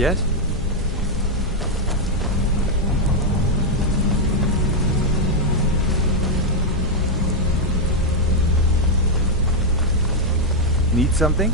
Yes? Need something?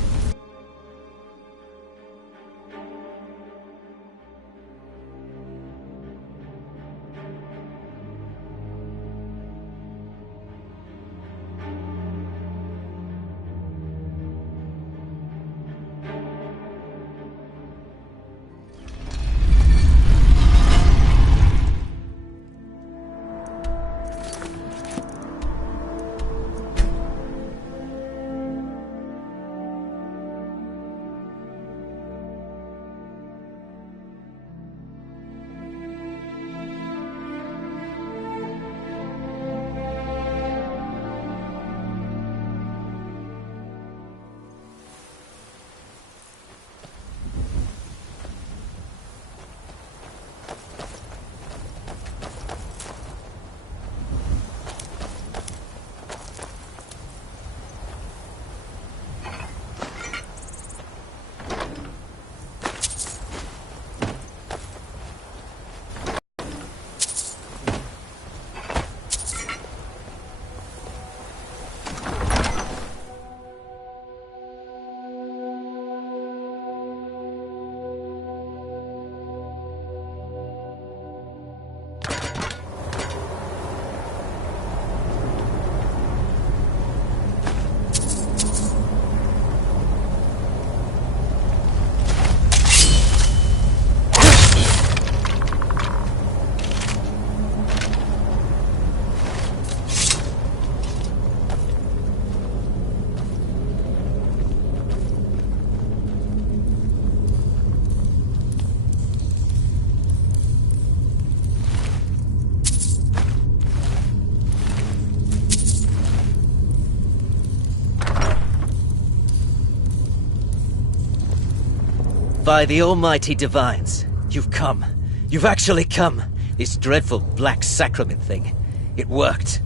By the almighty divines, you've come. You've actually come. This dreadful black sacrament thing. It worked.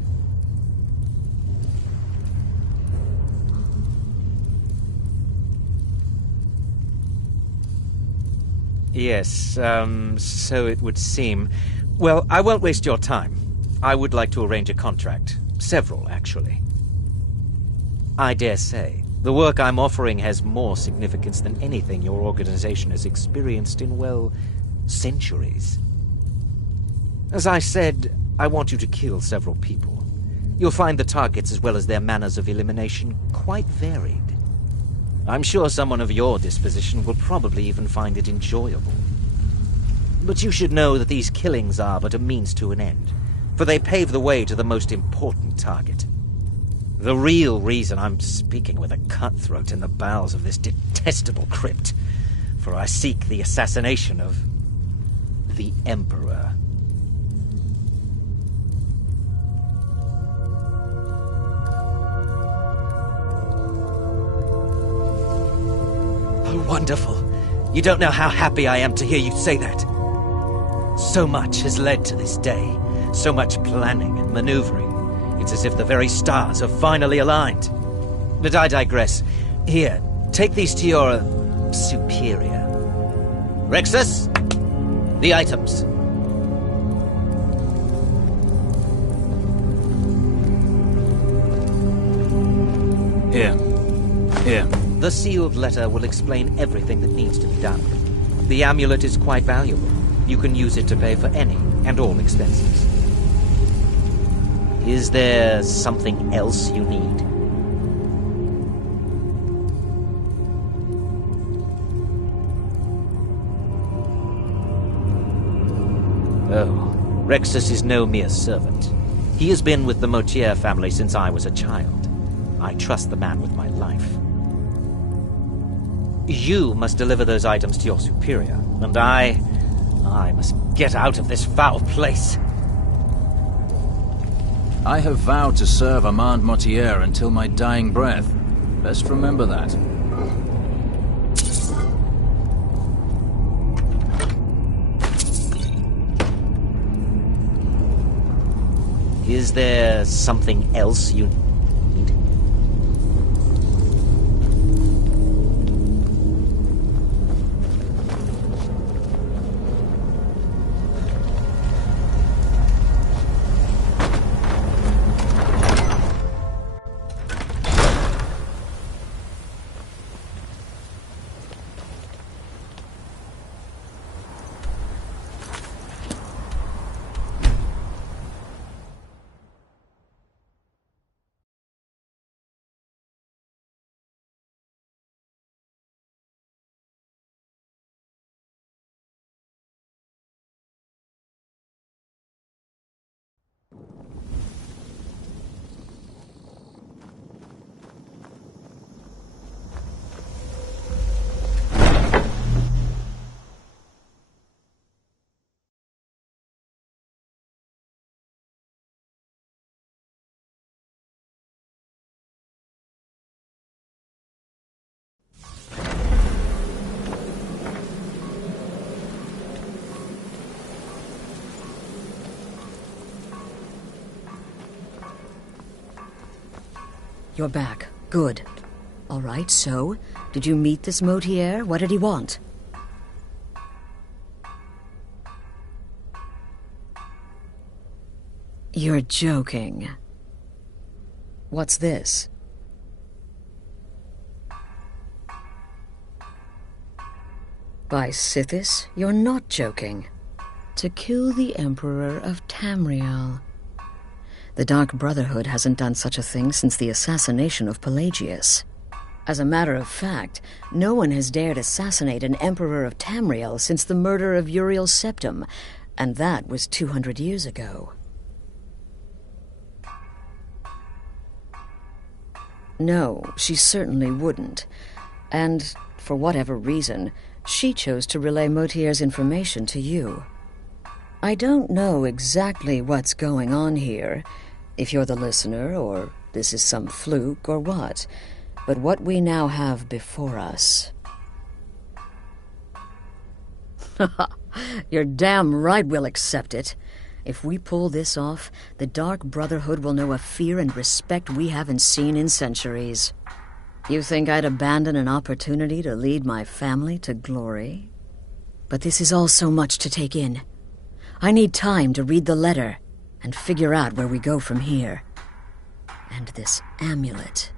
Yes, so it would seem. Well, I won't waste your time. I would like to arrange a contract. Several, actually. I dare say, the work I'm offering has more significance than anything your organization has experienced in, well, centuries. As I said, I want you to kill several people. You'll find the targets as well as their manners of elimination quite varied. I'm sure someone of your disposition will probably even find it enjoyable. But you should know that these killings are but a means to an end, for they pave the way to the most important target. The real reason I'm speaking with a cutthroat in the bowels of this detestable crypt, for I seek the assassination of the Emperor. Oh, wonderful. You don't know how happy I am to hear you say that. So much has led to this day, so much planning and maneuvering. It's as if the very stars have finally aligned. But I digress. Here, take these to your superior. Rexus, the items. Here. The sealed letter will explain everything that needs to be done. The amulet is quite valuable. You can use it to pay for any and all expenses. Is there something else you need? Oh, Rexus is no mere servant. He has been with the Motier family since I was a child. I trust the man with my life. You must deliver those items to your superior, and I must get out of this foul place. I have vowed to serve Armand Motier until my dying breath. Best remember that. Is there something else you need? You're back. Good. All right, so, did you meet this Motier? What did he want? You're joking. What's this? By Sithis, you're not joking. To kill the Emperor of Tamriel. The Dark Brotherhood hasn't done such a thing since the assassination of Pelagius. As a matter of fact, no one has dared assassinate an Emperor of Tamriel since the murder of Uriel Septim, and that was 200 years ago. No, she certainly wouldn't. And, for whatever reason, she chose to relay Motier's information to you. I don't know exactly what's going on here, if you're the listener, or this is some fluke, or what. But what we now have before us... You're damn right we'll accept it. If we pull this off, the Dark Brotherhood will know a fear and respect we haven't seen in centuries. You think I'd abandon an opportunity to lead my family to glory? But this is all so much to take in. I need time to read the letter and figure out where we go from here. And this amulet...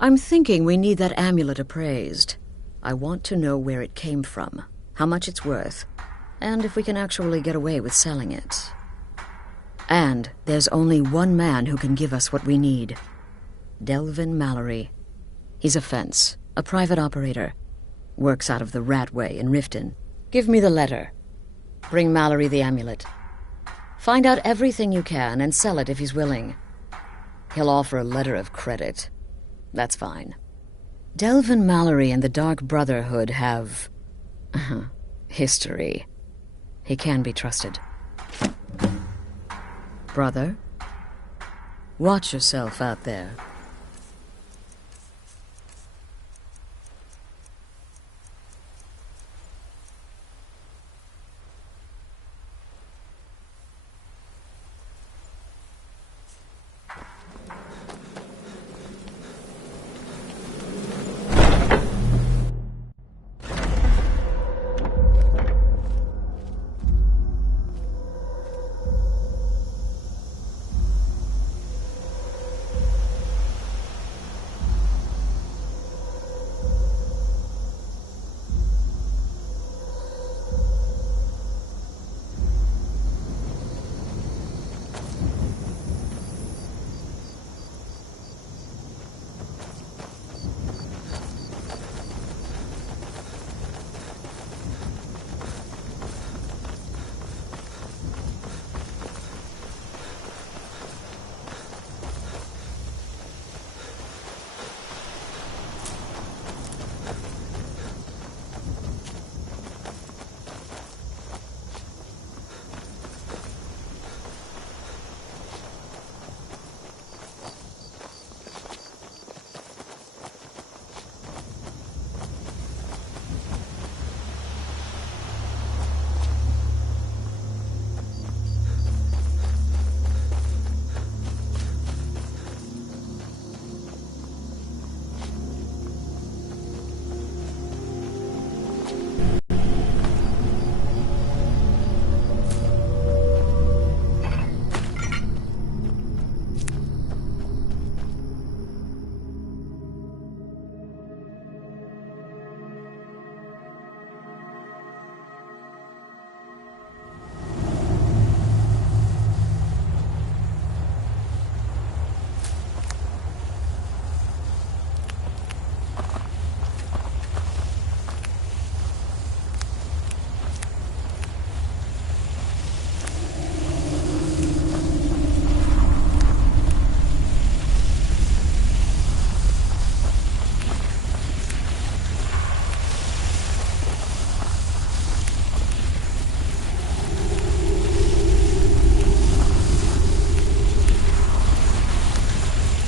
I'm thinking we need that amulet appraised. I want to know where it came from, how much it's worth, and if we can actually get away with selling it. And there's only one man who can give us what we need. Delvin Mallory. He's a fence, a private operator. Works out of the Ratway in Riften. Give me the letter. Bring Mallory the amulet. Find out everything you can and sell it if he's willing. He'll offer a letter of credit. That's fine. Delvin Mallory and the Dark Brotherhood have... history. He can be trusted. Brother, watch yourself out there.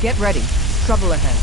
Get ready. Trouble ahead.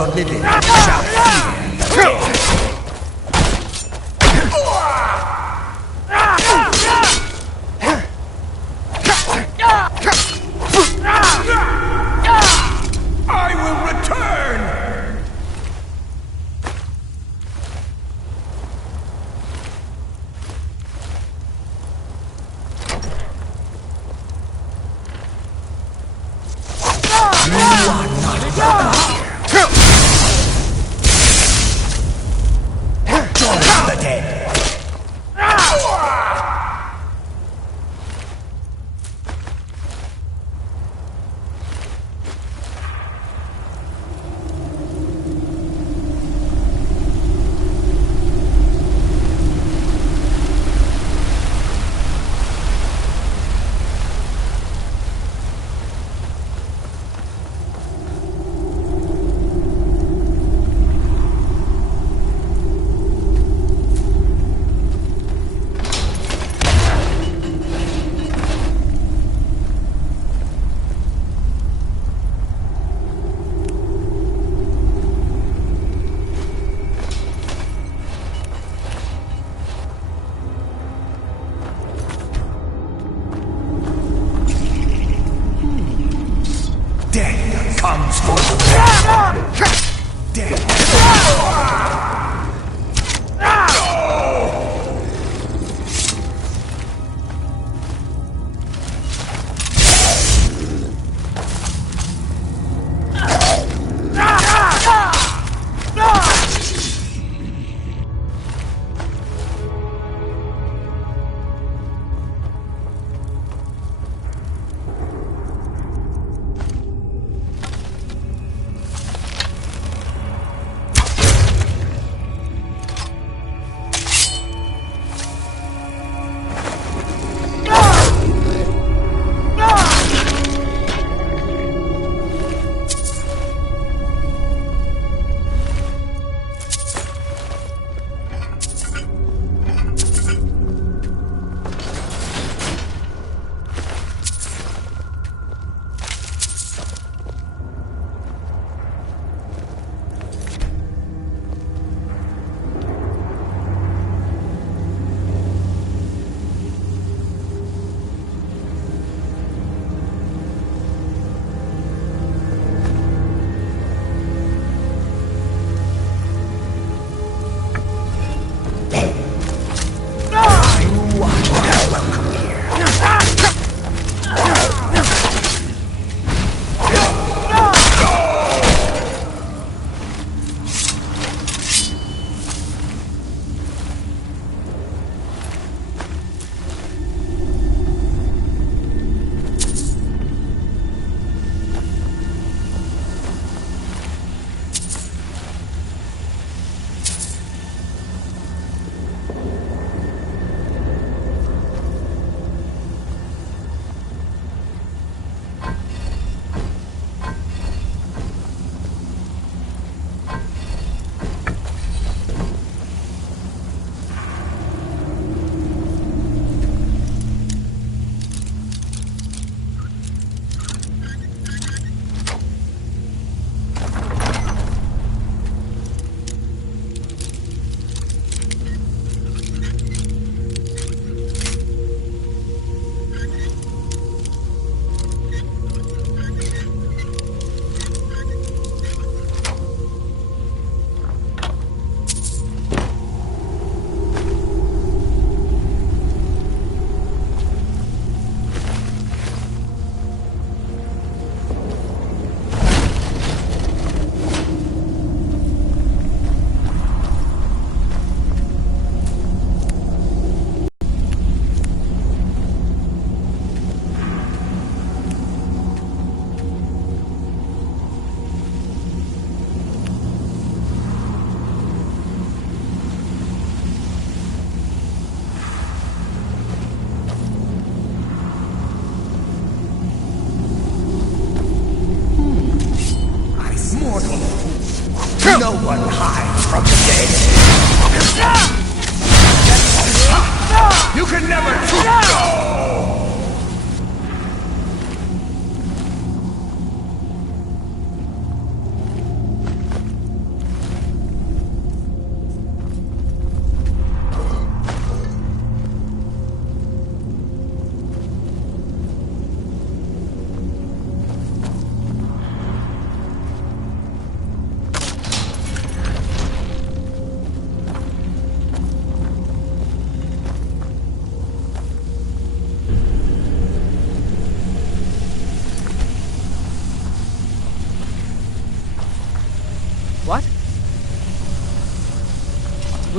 the living shall fear the dead. I will return! You are not welcome here. Join the dead. Death comes for the dead. Death.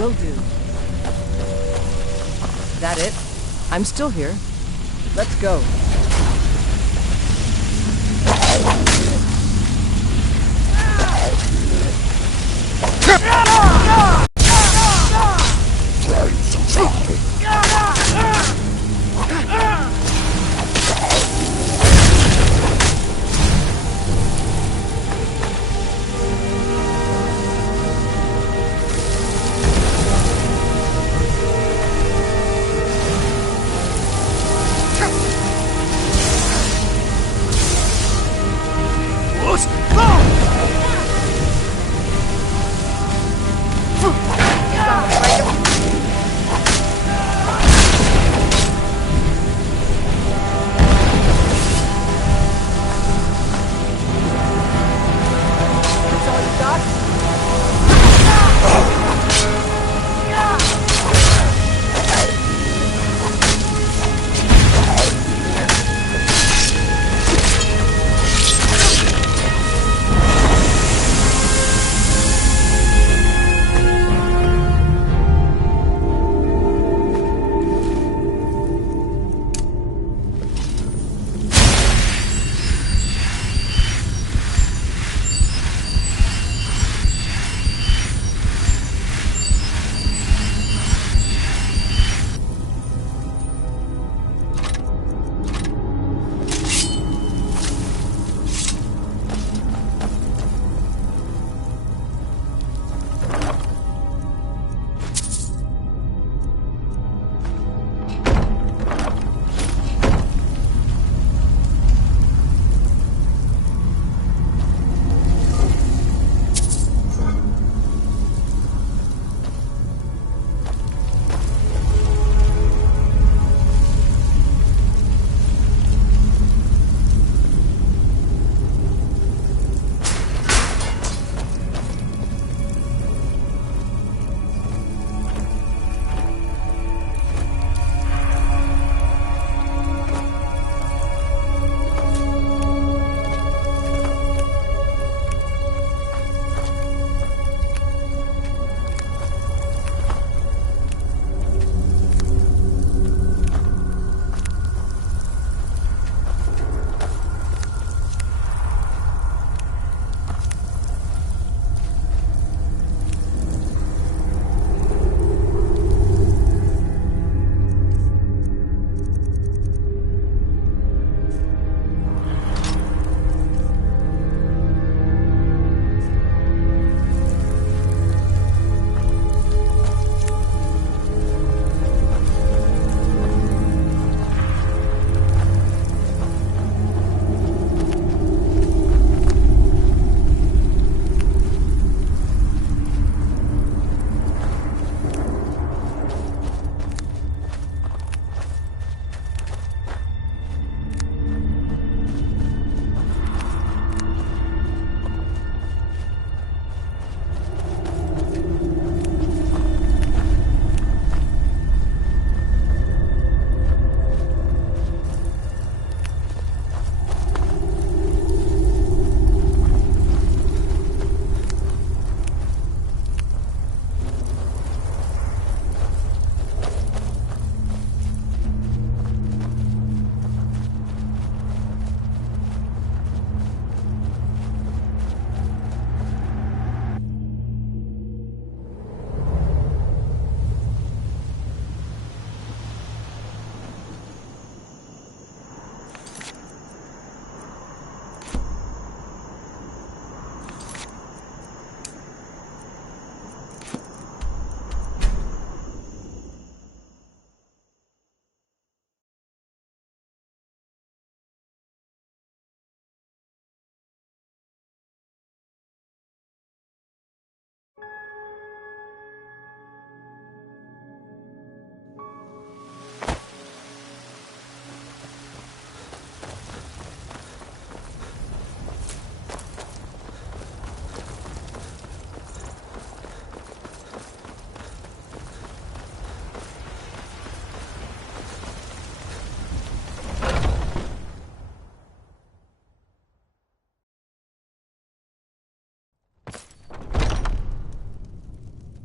Will do. That it? I'm still here. Let's go.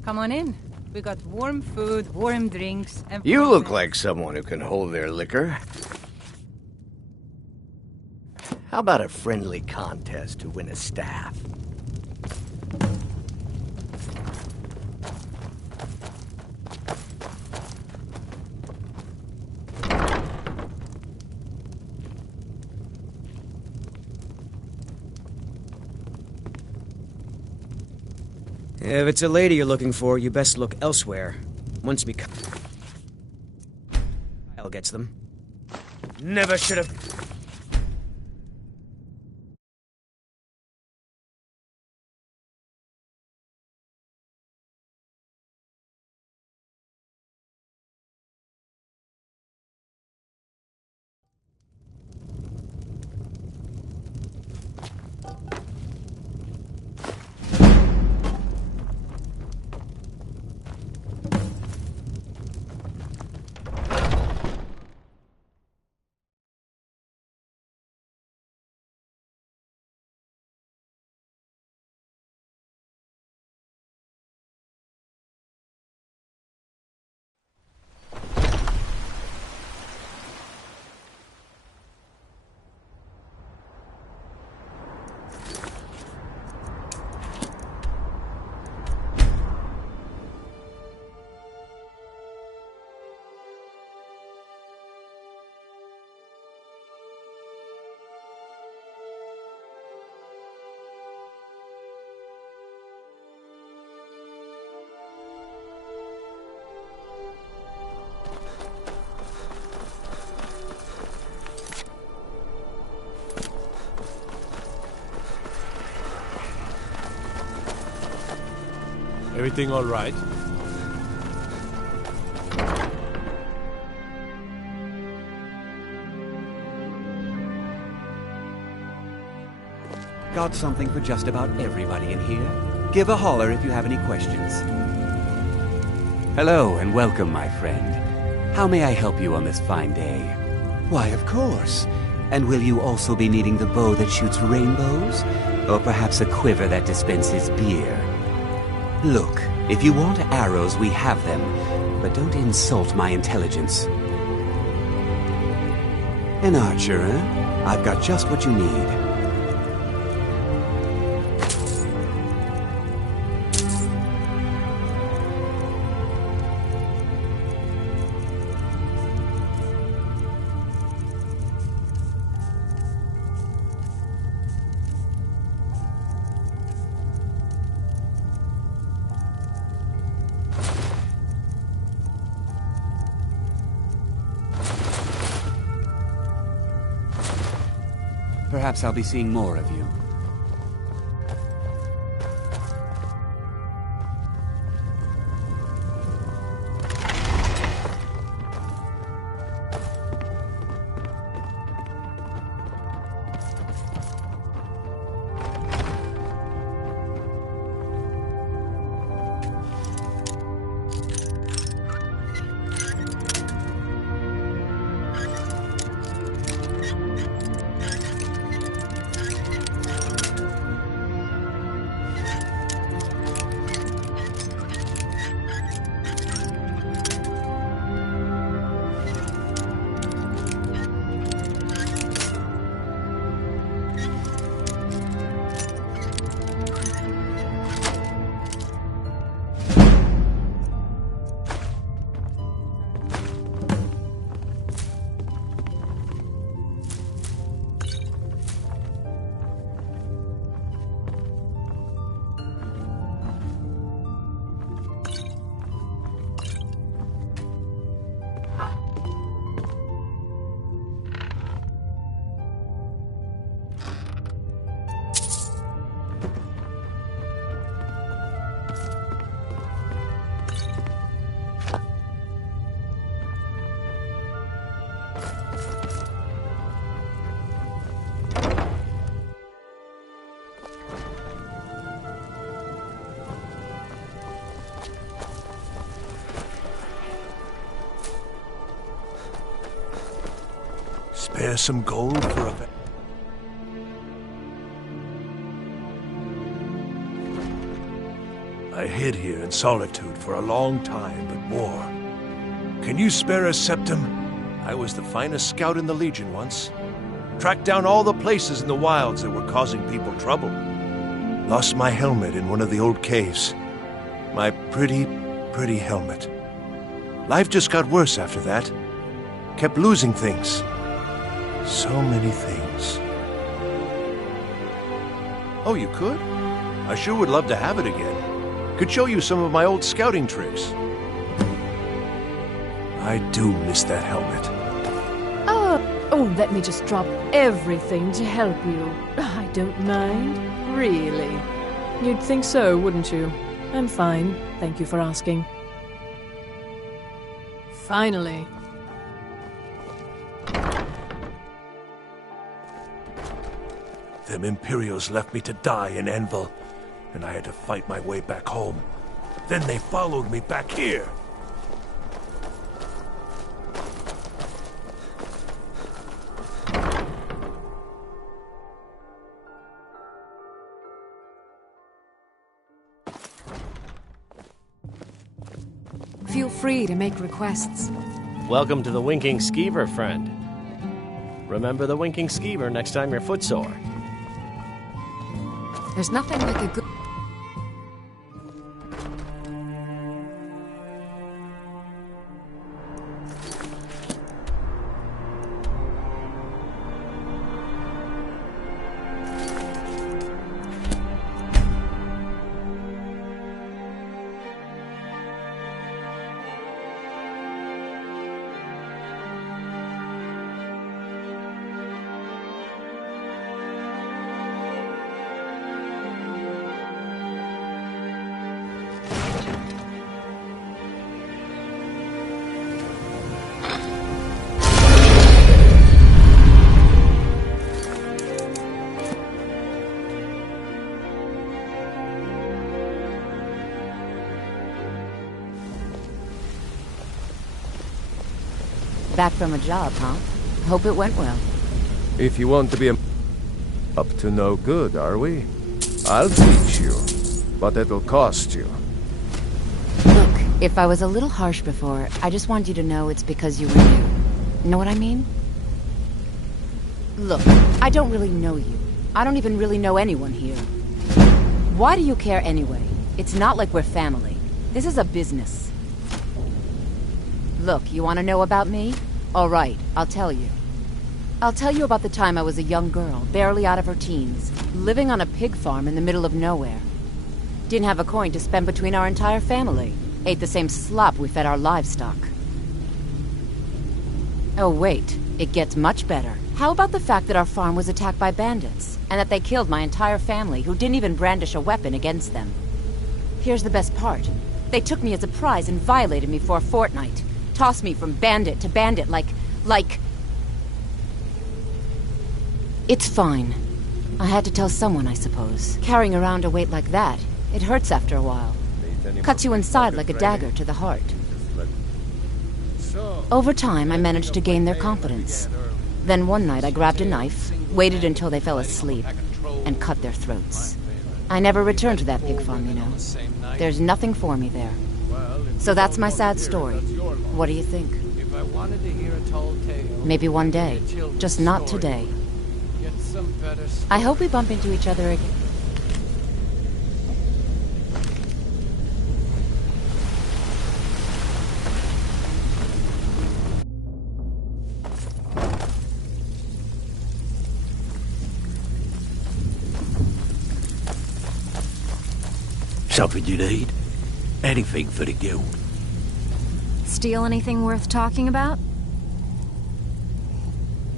Come on in. We got warm food, warm drinks, and... You look like someone who can hold their liquor. How about a friendly contest to win a staff? If it's a lady you're looking for, you best look elsewhere. Once Kyle gets them. Never should have... Everything all right? Got something for just about everybody in here. Give a holler if you have any questions. Hello and welcome, my friend. How may I help you on this fine day? Why, of course. And will you also be needing the bow that shoots rainbows? Or perhaps a quiver that dispenses beer? Look, if you want arrows, we have them. But don't insult my intelligence. An archer, eh? I've got just what you need. Perhaps I'll be seeing more of you. Spare some gold for a... I I hid here in solitude for a long time, but war. Can you spare a septum? I was the finest scout in the Legion once. Tracked down all the places in the wilds that were causing people trouble. Lost my helmet in one of the old caves. My pretty, pretty helmet. Life just got worse after that. Kept losing things. So many things. Oh, you could? I sure would love to have it again. Could show you some of my old scouting tricks. I do miss that helmet. Oh, let me just drop everything to help you. I don't mind. Really? You'd think so, wouldn't you? I'm fine. Thank you for asking. Finally. Them Imperials left me to die in Envil, and I had to fight my way back home. Then they followed me back here. Feel free to make requests. Welcome to the Winking Skeever, friend. Remember the Winking Skeever next time you're footsore. There's nothing like a good... Back from a job, huh? Hope it went well. If you want to be up to no good, are we? I'll teach you, but it'll cost you. Look, if I was a little harsh before, I just want you to know it's because you were new. Know what I mean? Look, I don't really know you. I don't even really know anyone here. Why do you care anyway? It's not like we're family. This is a business. Look, you want to know about me? All right, I'll tell you. I'll tell you about the time I was a young girl, barely out of her teens, living on a pig farm in the middle of nowhere. Didn't have a coin to spend between our entire family. Ate the same slop we fed our livestock. Oh wait, it gets much better. How about the fact that our farm was attacked by bandits, and that they killed my entire family who didn't even brandish a weapon against them? Here's the best part. They took me as a prize and violated me for a fortnight. Tossed me from bandit to bandit like... It's fine. I had to tell someone, I suppose. Carrying around a weight like that, it hurts after a while. Cuts you inside like a dagger to the heart. Over time, I managed to gain their confidence. Then one night I grabbed a knife, waited until they fell asleep, and cut their throats. I never returned to that pig farm, you know. There's nothing for me there. So that's my sad story. What do you think? Maybe one day, just not today. I hope we bump into each other again. Something you need? Anything for the guild. Steal anything worth talking about?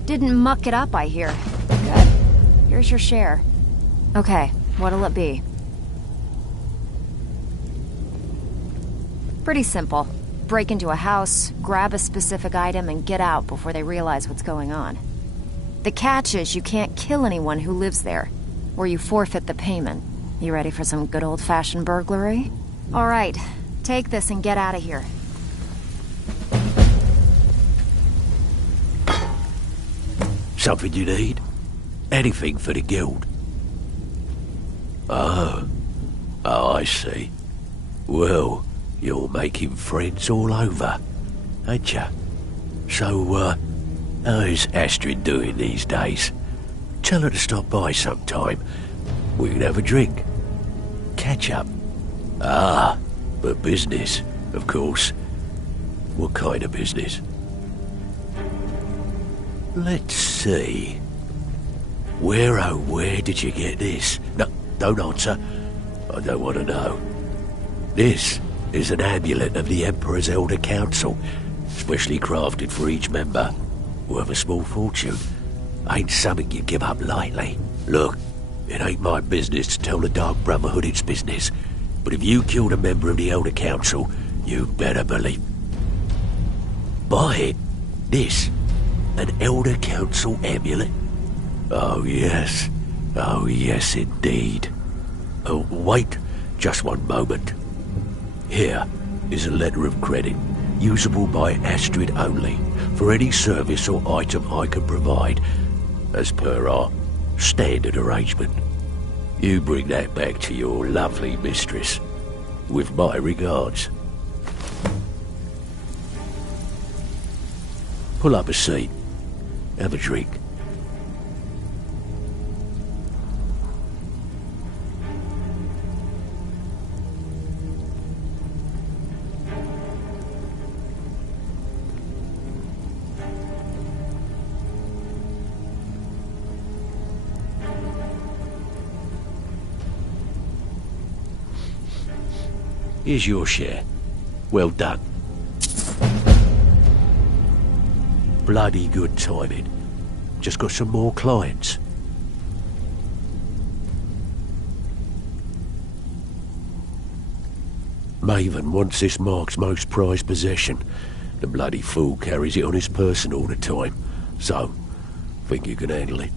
Didn't muck it up, I hear. Good. Here's your share. Okay, what'll it be? Pretty simple. Break into a house, grab a specific item, and get out before they realize what's going on. The catch is you can't kill anyone who lives there, or you forfeit the payment. You ready for some good old-fashioned burglary? All right, take this and get out of here. Something you need? Anything for the guild. Oh, I see. Well, you're making friends all over, ain't ya? So, how's Astrid doing these days? Tell her to stop by sometime. We can have a drink. Catch up. Ah, but business, of course. What kind of business? Let's see. Where did you get this? No, don't answer. I don't want to know. This is an amulet of the Emperor's Elder Council, specially crafted for each member. Worth a small fortune. Ain't something you give up lightly. Look, it ain't my business to tell the Dark Brotherhood its business, but if you killed a member of the Elder Council, you better believe. Buy it. This. An Elder Council amulet? Oh yes. Oh yes indeed. Oh, wait just one moment. Here is a letter of credit, usable by Astrid only, for any service or item I can provide, as per our standard arrangement. You bring that back to your lovely mistress, with my regards. Pull up a seat. Have a drink. Here's your share. Well done. Bloody good timing. Just got some more clients. Maven wants this Mark's most prized possession. The bloody fool carries it on his person all the time. So, think you can handle it?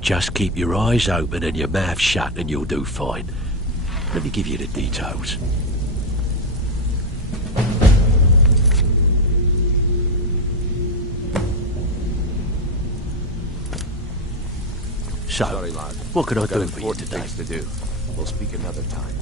Just keep your eyes open and your mouth shut and you'll do fine. Let me give you the details. So, sorry, lad. What can I do for you today? To do. We'll speak another time.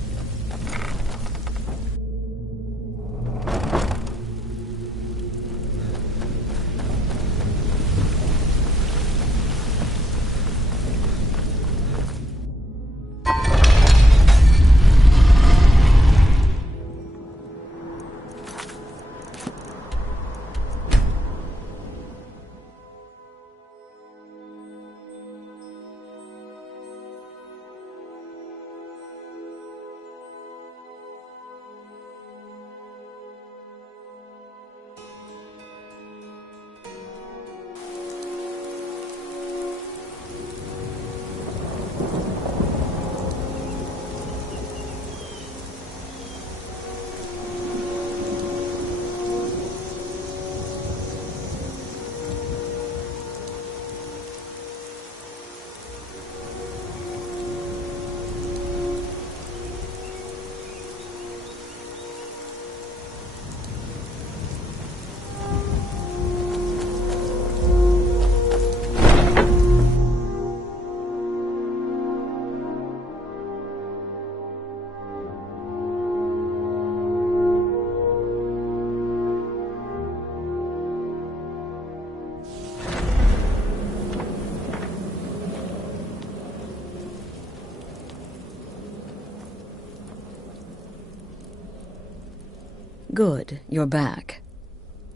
Good, you're back.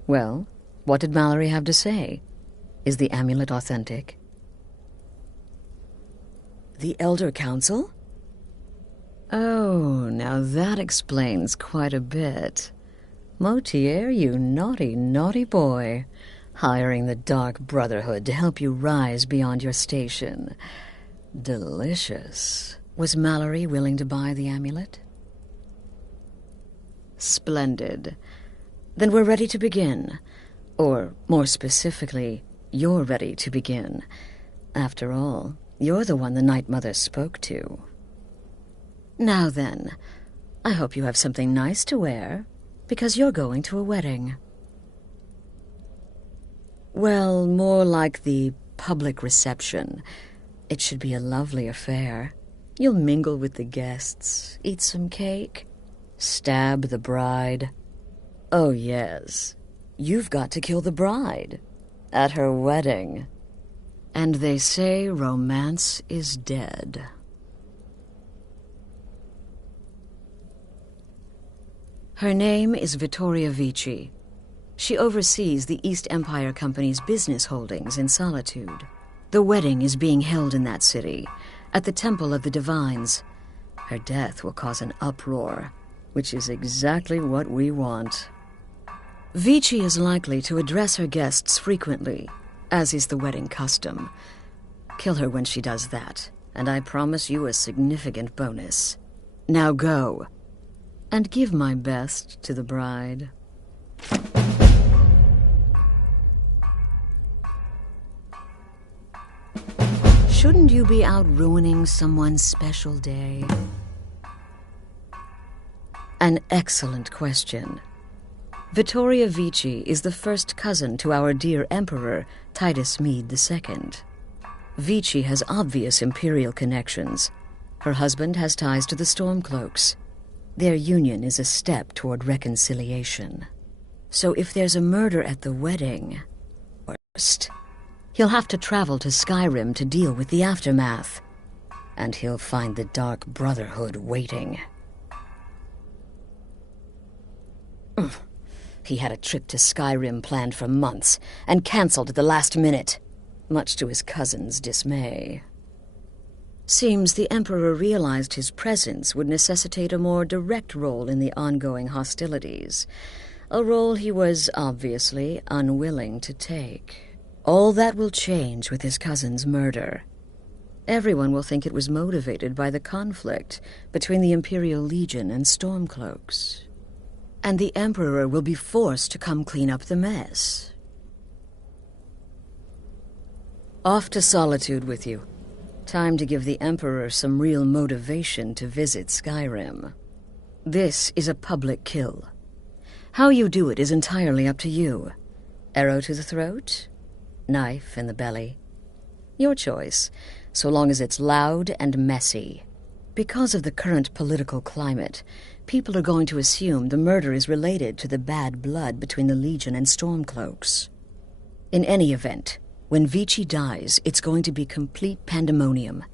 Well, what did Mallory have to say? Is the amulet authentic? The Elder Council? Oh, now that explains quite a bit. Motier, you naughty, naughty boy. Hiring the Dark Brotherhood to help you rise beyond your station. Delicious. Was Mallory willing to buy the amulet? Splendid. Then we're ready to begin. Or, more specifically, you're ready to begin. After all, you're the one the Night Mother spoke to. Now then, I hope you have something nice to wear, because you're going to a wedding. Well, more like the public reception. It should be a lovely affair. You'll mingle with the guests, eat some cake, stab the bride. Oh yes, you've got to kill the bride at her wedding. And they say romance is dead. Her name is Vittoria Vici. She oversees the East Empire Company's business holdings in Solitude. The wedding is being held in that city, at the Temple of the Divines. Her death will cause an uproar, which is exactly what we want. Vici is likely to address her guests frequently, as is the wedding custom. Kill her when she does that, and I promise you a significant bonus. Now go, and give my best to the bride. Shouldn't you be out ruining someone's special day? An excellent question. Vittoria Vici is the first cousin to our dear Emperor, Titus Mede II. Vici has obvious imperial connections. Her husband has ties to the Stormcloaks. Their union is a step toward reconciliation. So if there's a murder at the wedding, worst, he'll have to travel to Skyrim to deal with the aftermath. And he'll find the Dark Brotherhood waiting. He had a trip to Skyrim planned for months, and cancelled at the last minute, much to his cousin's dismay. Seems the Emperor realized his presence would necessitate a more direct role in the ongoing hostilities, a role he was obviously unwilling to take. All that will change with his cousin's murder. Everyone will think it was motivated by the conflict between the Imperial Legion and Stormcloaks. And the Emperor will be forced to come clean up the mess. Off to Solitude with you. Time to give the Emperor some real motivation to visit Skyrim. This is a public kill. How you do it is entirely up to you. Arrow to the throat? Knife in the belly? Your choice, so long as it's loud and messy. Because of the current political climate, people are going to assume the murder is related to the bad blood between the Legion and Stormcloaks. In any event, when Vici dies, it's going to be complete pandemonium.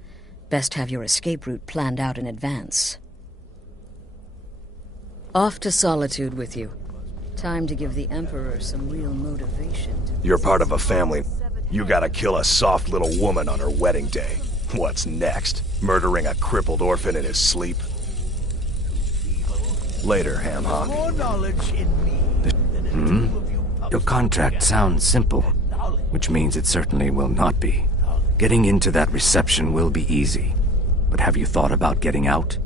Best have your escape route planned out in advance. Off to Solitude with you. Time to give the Emperor some real motivation. You're part of a family. You gotta kill a soft little woman on her wedding day. What's next? Murdering a crippled orphan in his sleep? Later, ham hock. More knowledge in me. Your contract sounds simple, which means it certainly will not be. Getting into that reception will be easy, but have you thought about getting out?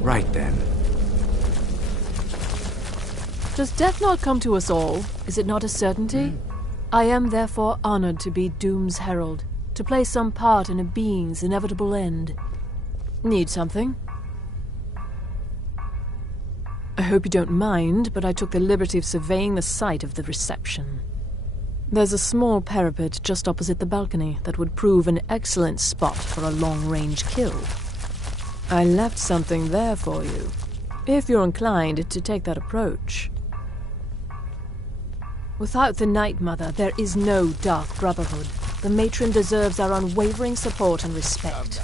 Right then. Does death not come to us all? Is it not a certainty? I am therefore honored to be Doom's herald, to play some part in a being's inevitable end. Need something? I hope you don't mind, but I took the liberty of surveying the site of the reception. There's a small parapet just opposite the balcony that would prove an excellent spot for a long-range kill. I left something there for you, if you're inclined to take that approach. Without the Night Mother, there is no Dark Brotherhood. The matron deserves our unwavering support and respect.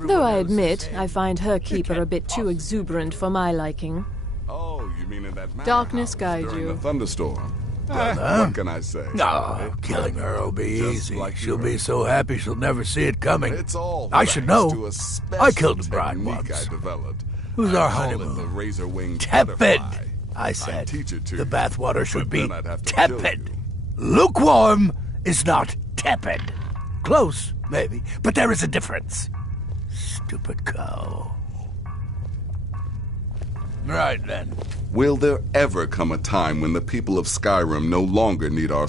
Though I admit, I find her keeper a bit too exuberant for my liking. Oh, you mean in that Darkness guide during you. the thunderstorm? What can I say? No, killing her will be Just easy. like She'll your- be so happy she'll never see it coming. It's all I should thanks to know. a special I killed a bride technique once. I developed. Who's I our call it honeymoon? the razor-winged Tepid, butterfly. I said. I'd teach it to The you, bathwater should but be then I'd have to kill tepid. you. Lukewarm is not tepid. Close, maybe, but there is a difference. Stupid cow. Right then. Will there ever come a time when the people of Skyrim no longer need our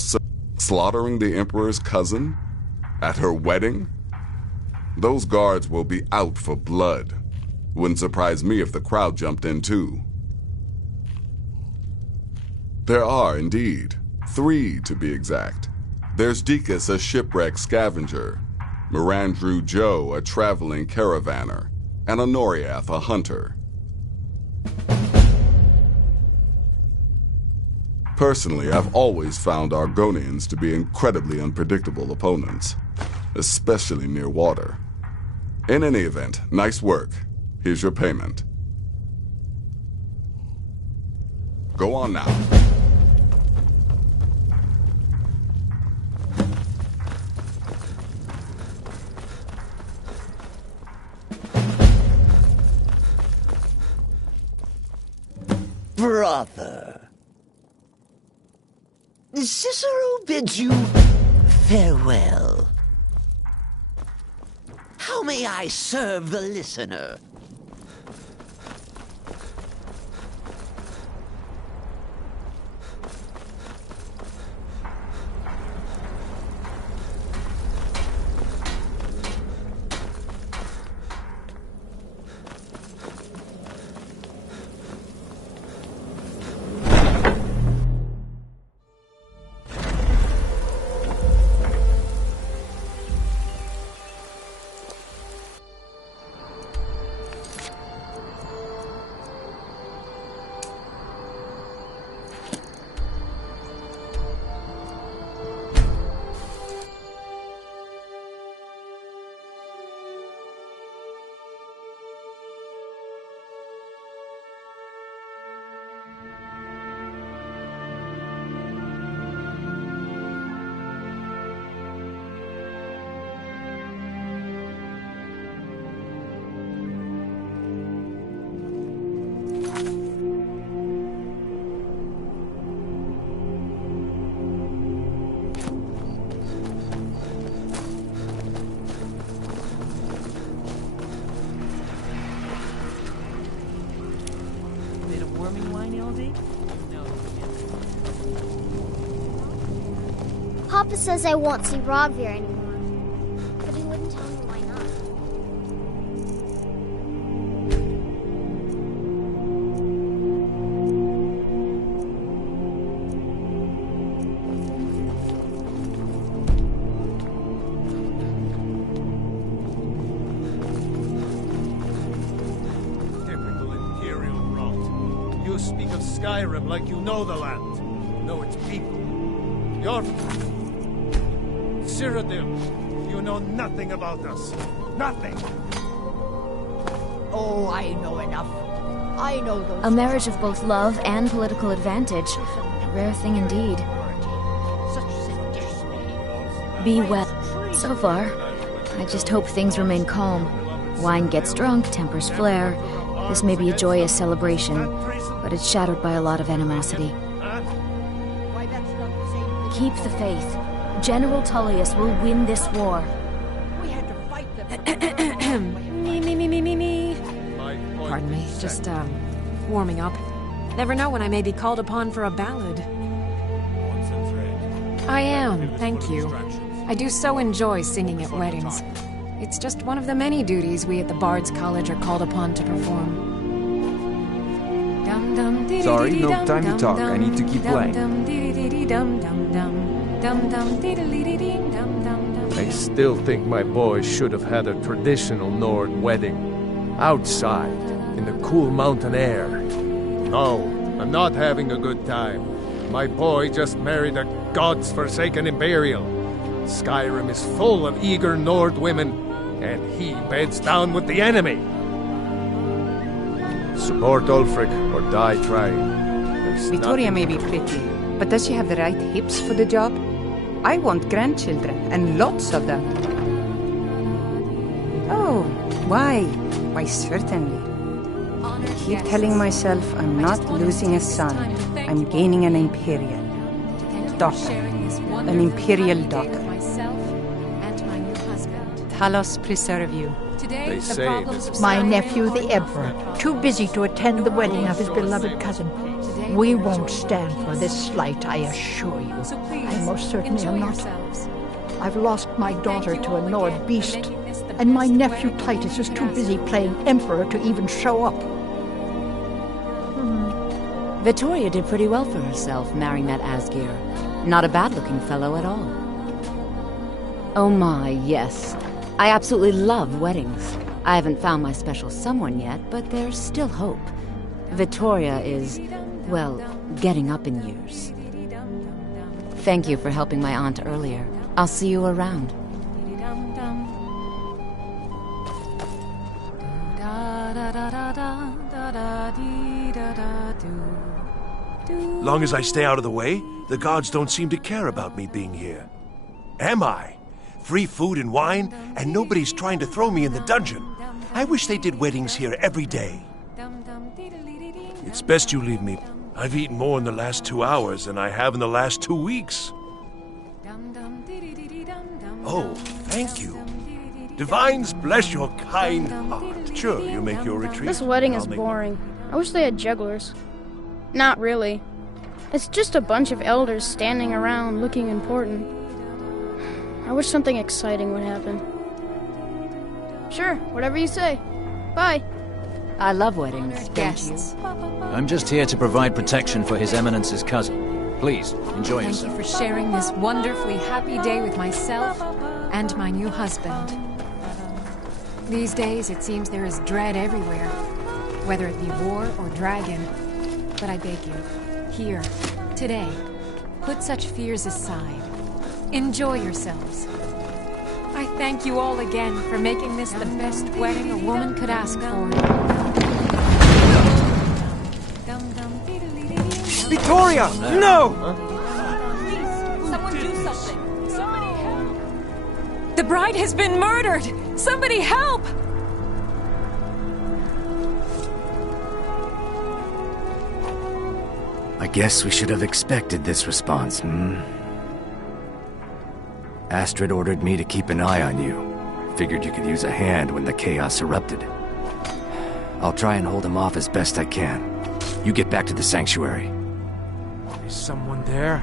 slaughtering the Emperor's cousin? At her wedding? Those guards will be out for blood. Wouldn't surprise me if the crowd jumped in too. There are, indeed. 3, to be exact. There's Deacus, a shipwreck scavenger. Mirandru Joe, a traveling caravaner, and Honoriath, a hunter. Personally, I've always found Argonians to be incredibly unpredictable opponents, especially near water. In any event, nice work. Here's your payment. Go on now. Brother, Cicero bids you farewell. How may I serve the listener? Papa says I won't see Rogvir anymore, but he wouldn't tell me why not. Typical Imperial rot. You speak of Skyrim like you know the land. Know its people. You're... Cyrodiil, you know nothing about us. Nothing! Oh, I know enough. I know those... A marriage of both love and political advantage. A rare thing indeed. Be well. So far. I just hope things remain calm. Wine gets drunk, tempers flare. This may be a joyous celebration, but it's shadowed by a lot of animosity. Keep the faith. General Tullius will win this war. We had to fight them. Me. Pardon me, just, warming up. Never know when I may be called upon for a ballad. I am, thank you. I do so enjoy singing at weddings. It's just one of the many duties we at the Bard's College are called upon to perform. Sorry, no time to talk. I need to keep playing. I still think my boy should have had a traditional Nord wedding. Outside, in the cool mountain air. No, I'm not having a good time. My boy just married a god's-forsaken Imperial. Skyrim is full of eager Nord women, and he beds down with the enemy. Support Ulfric or die trying. Vittoria may be pretty, but does she have the right hips for the job? I want grandchildren, and lots of them. Oh, why? Why, certainly. I keep telling myself I'm not losing a son. I'm gaining an Imperial daughter. An Imperial daughter. Talos preserve you. They say My nephew, the Emperor, too busy to attend the wedding of his beloved cousin. We won't stand for this slight, I assure you. I most certainly am not. I've lost my daughter to a Nord beast, and my nephew Titus is too busy playing Emperor to even show up. Vittoria did pretty well for herself, marrying that Asgeir. Not a bad-looking fellow at all. Oh my, yes. I absolutely love weddings. I haven't found my special someone yet, but there's still hope. Vittoria is, well, getting up in years. Thank you for helping my aunt earlier. I'll see you around. Long as I stay out of the way, the gods don't seem to care about me being here. Am I? Free food and wine, and nobody's trying to throw me in the dungeon. I wish they did weddings here every day. It's best you leave me. I've eaten more in the last 2 hours than I have in the last 2 weeks. Oh, thank you. Divines bless your kind heart. Sure, you make your retreat. This wedding is boring. I wish they had jugglers. Not really. It's just a bunch of elders standing around looking important. I wish something exciting would happen. Sure, whatever you say. Bye. I love weddings, don't you? I'm just here to provide protection for His Eminence's cousin. Please, enjoy yourself. Thank you for sharing this wonderfully happy day with myself and my new husband. These days, it seems there is dread everywhere, whether it be war or dragon. But I beg you, here, today, put such fears aside. Enjoy yourselves. I thank you all again for making this the best wedding a woman could ask for. Vittoria! No! Someone do something! Somebody help! The bride has been murdered! Somebody help! I guess we should have expected this response, Astrid ordered me to keep an eye on you. Figured you could use a hand when the chaos erupted. I'll try and hold him off as best I can. You get back to the sanctuary. Is someone there?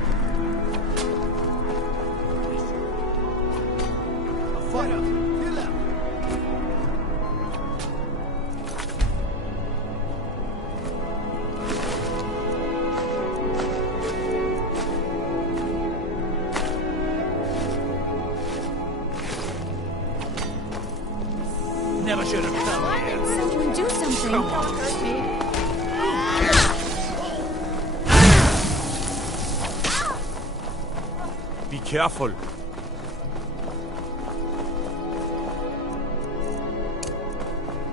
Never should have come here. Someone do something! Don't hurt me. Be careful.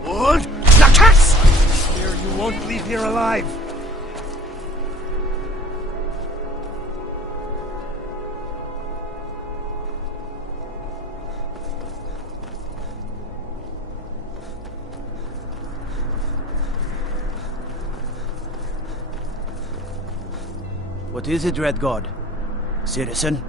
What? The cats! Here, you won't leave here alive. What is it, Red God? Citizen?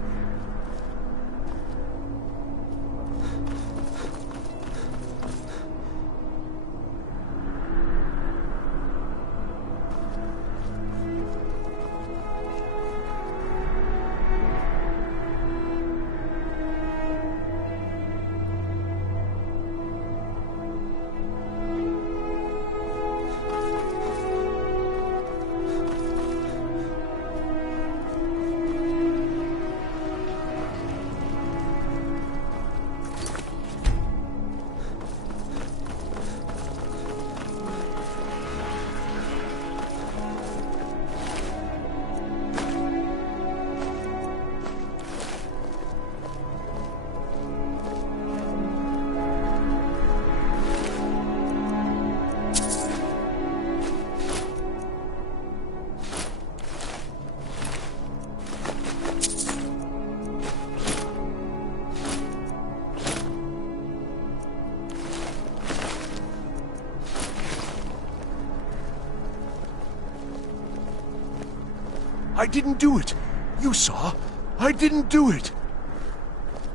I didn't do it. You saw. I didn't do it.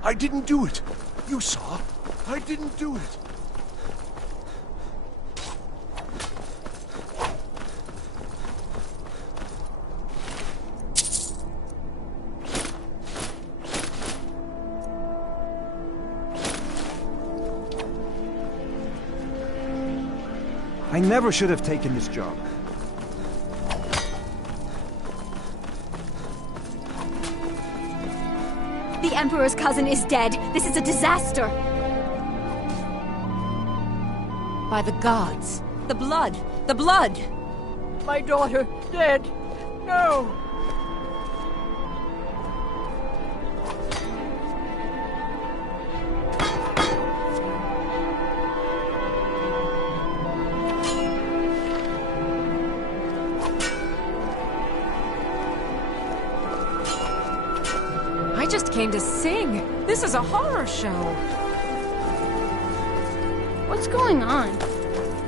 I didn't do it. You saw. I didn't do it. I never should have taken this job. The Emperor's cousin is dead. This is a disaster. By the gods. The blood! The blood! My daughter, dead. No! I just came to sing. This is a horror show. What's going on?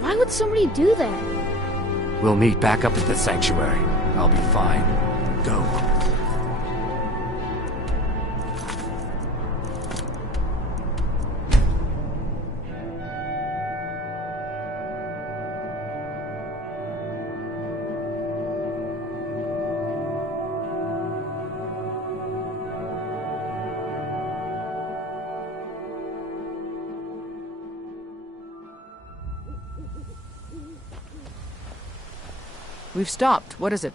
Why would somebody do that? We'll meet back up at the sanctuary. I'll be fine. Go. We've stopped. What is it?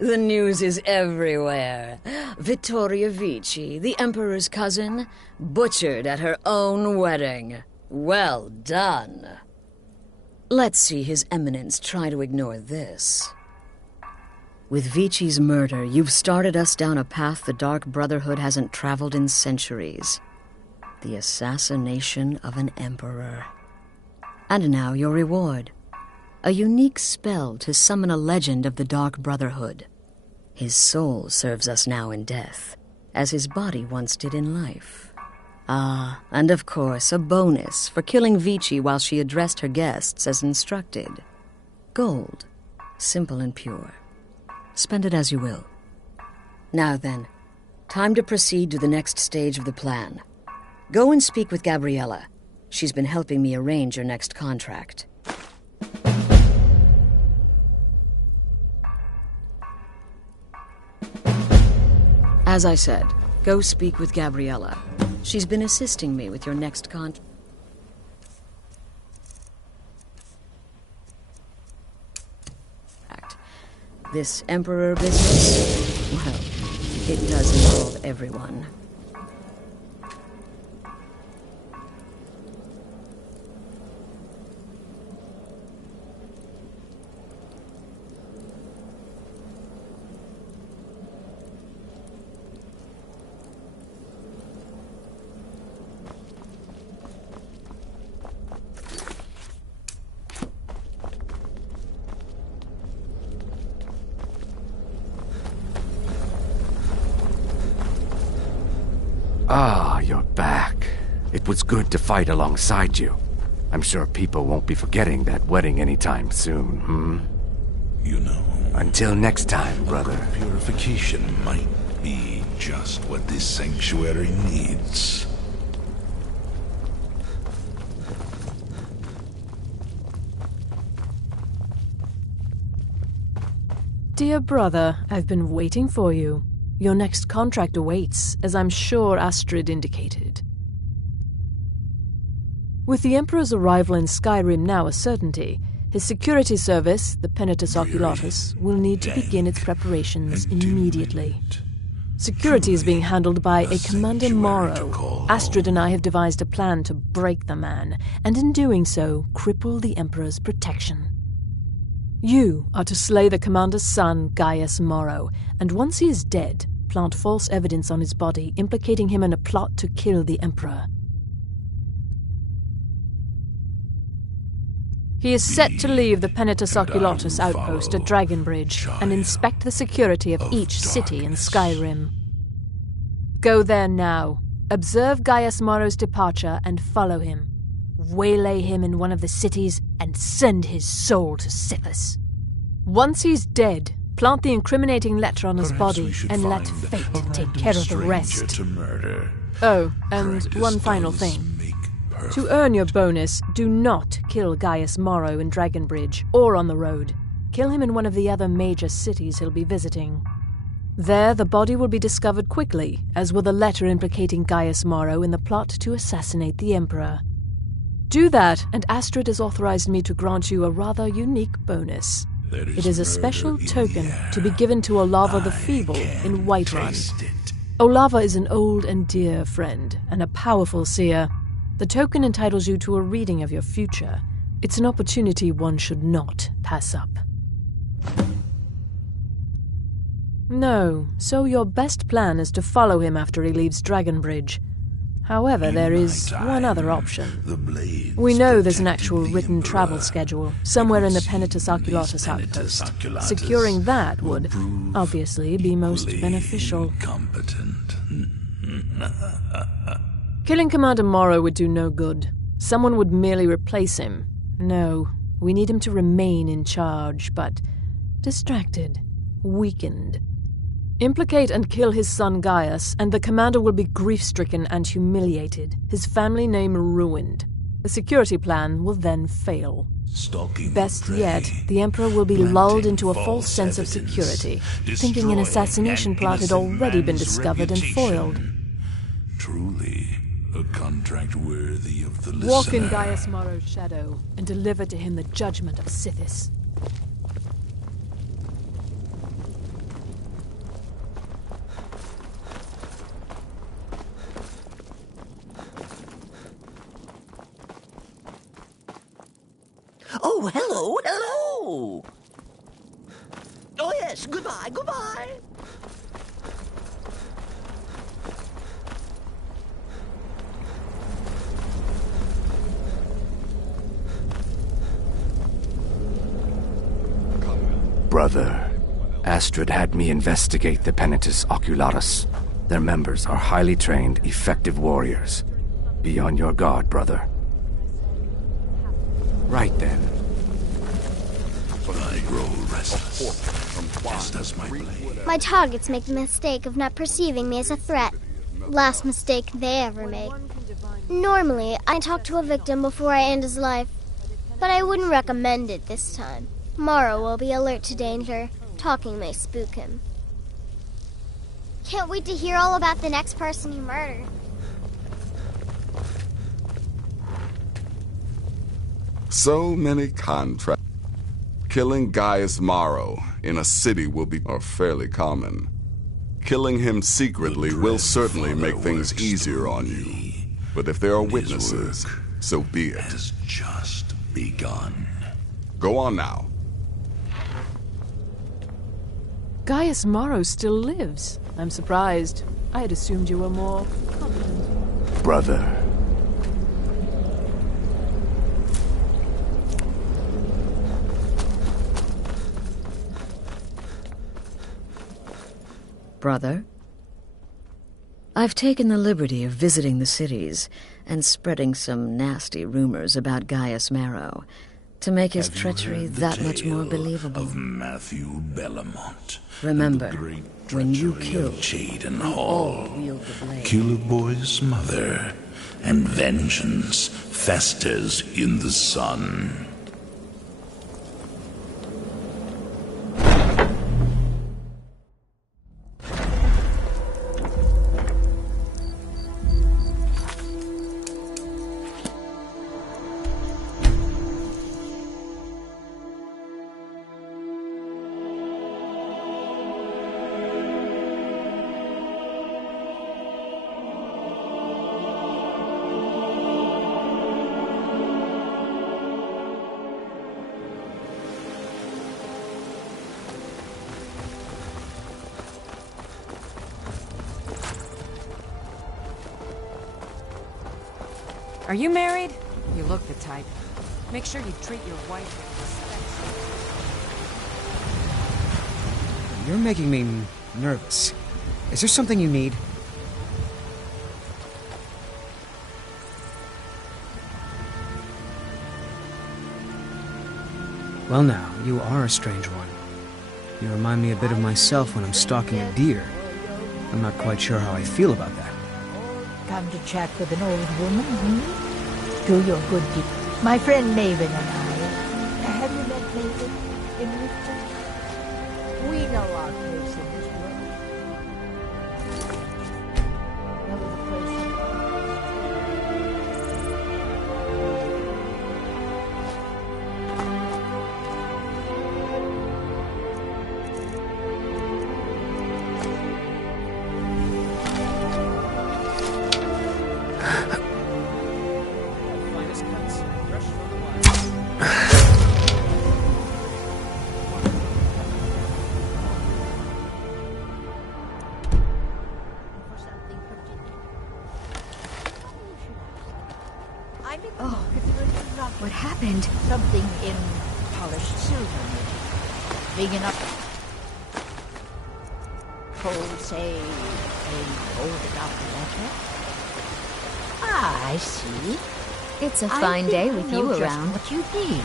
The news is everywhere. Vittoria Vici, the Emperor's cousin, butchered at her own wedding. Well done. Let's see His Eminence try to ignore this. With Vici's murder, you've started us down a path the Dark Brotherhood hasn't traveled in centuries. The assassination of an emperor. And now your reward. A unique spell to summon a legend of the Dark Brotherhood. His soul serves us now in death, as his body once did in life. Ah, and of course, a bonus for killing Vici while she addressed her guests as instructed. Gold, simple and pure. Spend it as you will. Now then, time to proceed to the next stage of the plan. Go and speak with Gabriella. She's been helping me arrange your next contract. As I said, go speak with Gabriella. She's been assisting me with your next contract. This Emperor business, well, it does involve everyone. Ah, you're back. It was good to fight alongside you. I'm sure people won't be forgetting that wedding anytime soon, You know... Until next time, brother. Purification might be just what this sanctuary needs. Dear brother, I've been waiting for you. Your next contract awaits, as I'm sure Astrid indicated. With the Emperor's arrival in Skyrim now a certainty, his security service, the Penitus Oculatus, will need to begin its preparations immediately. Security is being handled by a Commander Morrow. Astrid and I have devised a plan to break the man, and in doing so, cripple the Emperor's protection. You are to slay the Commander's son, Gaius Morrow, and once he is dead, plant false evidence on his body, implicating him in a plot to kill the Emperor. He is set to leave the Penitus Oculatus outpost at Dragonbridge and inspect the security of each city in Skyrim. Go there now, observe Gaius Morrow's departure and follow him. Waylay him in one of the cities and send his soul to Sithis. Once he's dead, plant the incriminating letter on his body and let fate take care of the rest. Oh, and one final thing. To earn your bonus, do not kill Gaius Morrow in Dragonbridge or on the road. Kill him in one of the other major cities he'll be visiting. There, the body will be discovered quickly, as will the letter implicating Gaius Maro in the plot to assassinate the Emperor. Do that, and Astrid has authorized me to grant you a rather unique bonus. It is a special token to be given to Olava the Feeble in Whiterun. Olava is an old and dear friend, and a powerful seer. The token entitles you to a reading of your future. It's an opportunity one should not pass up. No, so your best plan is to follow him after he leaves Dragonbridge. However, there is one other option. We know there's an actual written travel schedule, somewhere in the Penitus Oculatus outpost. Securing that would, obviously, be most beneficial. Killing Commander Morrow would do no good. Someone would merely replace him. No, we need him to remain in charge, but distracted, weakened. Implicate and kill his son Gaius, and the commander will be grief-stricken and humiliated, his family name ruined. The security plan will then fail. Best yet, the Emperor will be lulled into a false sense of security, thinking an assassination plot had already been discovered and foiled. Truly, a contract worthy of the listener. Walk in Gaius Morrow's shadow, and deliver to him the judgment of Sithis. Oh, hello, hello! Oh, yes, goodbye, goodbye! Brother, Astrid had me investigate the Penitus Oculatus. Their members are highly trained, effective warriors. Be on your guard, brother. Right then. I grow restless, as does my blade. My targets make the mistake of not perceiving me as a threat. Last mistake they ever make. Normally, I talk to a victim before I end his life, but I wouldn't recommend it this time. Morrow will be alert to danger. Talking may spook him. Can't wait to hear all about the next person he murdered. So many contracts. Killing Gaius Maro in a city will be fairly common. Killing him secretly will certainly make things easier on you. But if there are witnesses, so be it. Has just begun. Go on now. Gaius Morrow still lives. I'm surprised. I had assumed you were more competent. Brother. Brother? I've taken the liberty of visiting the cities and spreading some nasty rumors about Gaius Maro to make his treachery that much more believable. Of Matthew Bellamont. Remember, when you kill, Jaden we all Hall, wield the blade. Killer Boy's mother, and vengeance festers in the sun. Are you married? You look the type. Make sure you treat your wife with respect. You're making me nervous. Is there something you need? Well now, you are a strange one. You remind me a bit of myself when I'm stalking a deer. I'm not quite sure how I feel about that. Come to chat with an old woman, Do your good deed. My friend Maven and I. Have you met Maven in Riften? We know our place in this world. Oh, what happened? Something in polished silver, maybe. Big enough. Hold, say, a folded out letter. Ah, I see. It's a fine day with you around. What you need.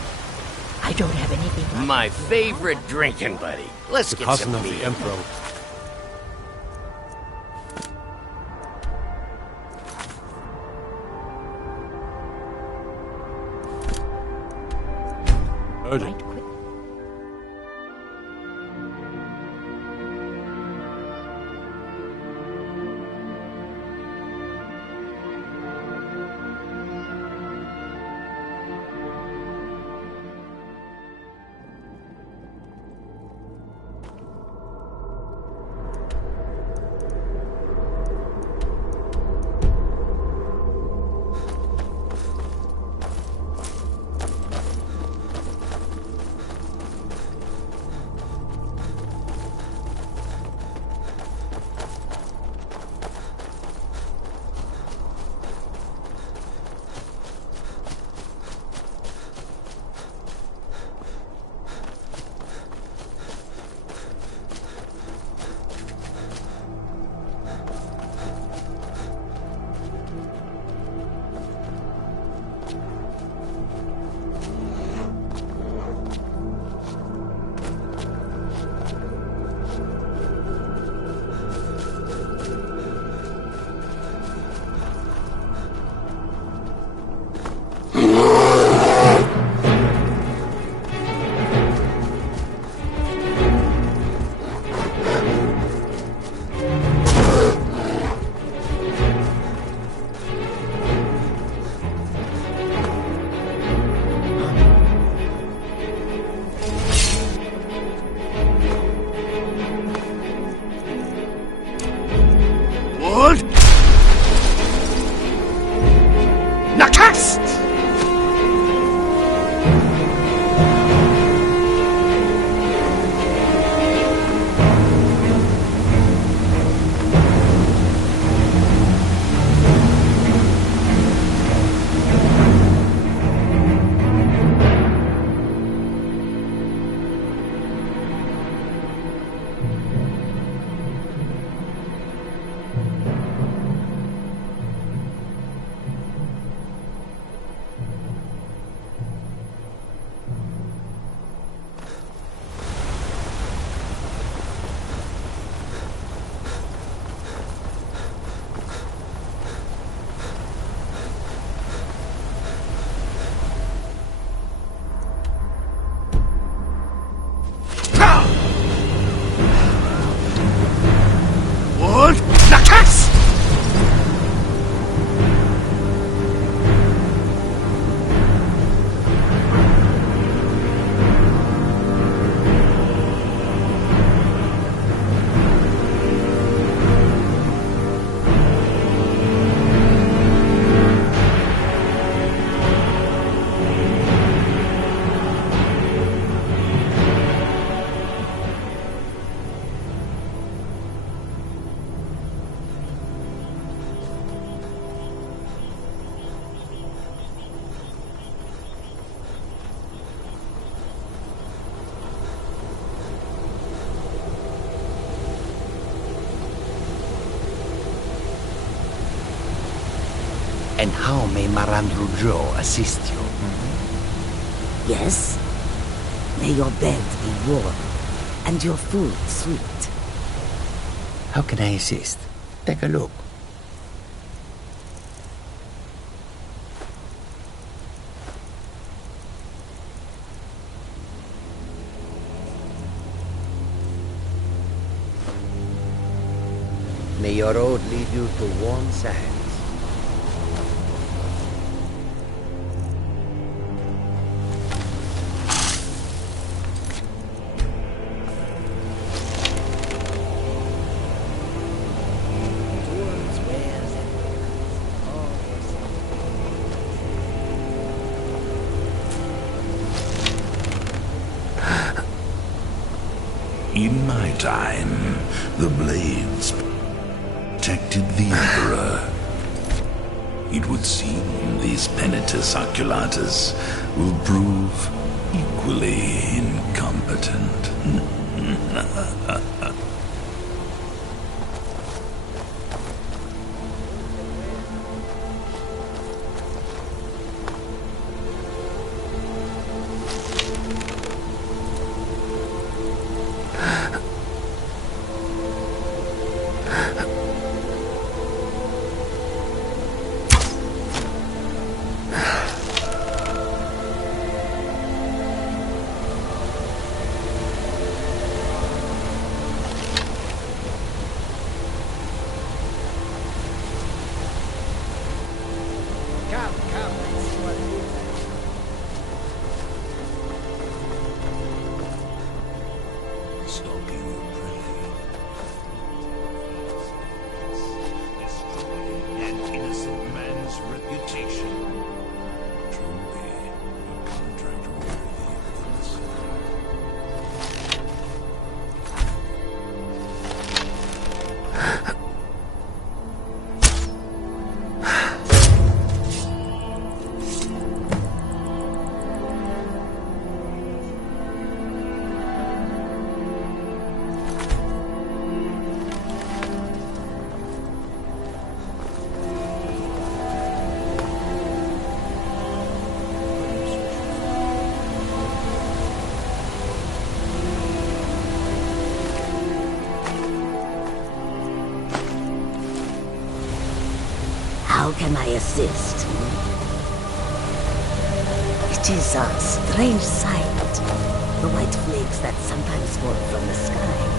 I don't have anything like My favorite drinking buddy. Let's The get cousin some of the beer. Emperor. Heard it. And how may Marandru Joe assist you? Yes? May your bed be warm, and your food sweet. How can I assist? Take a look. May your road lead you to warm sands. In my time, the blades protected the Emperor. It would seem these penitus oculatus will prove equally incompetent. How can I assist? It is a strange sight, the white flakes that sometimes fall from the sky.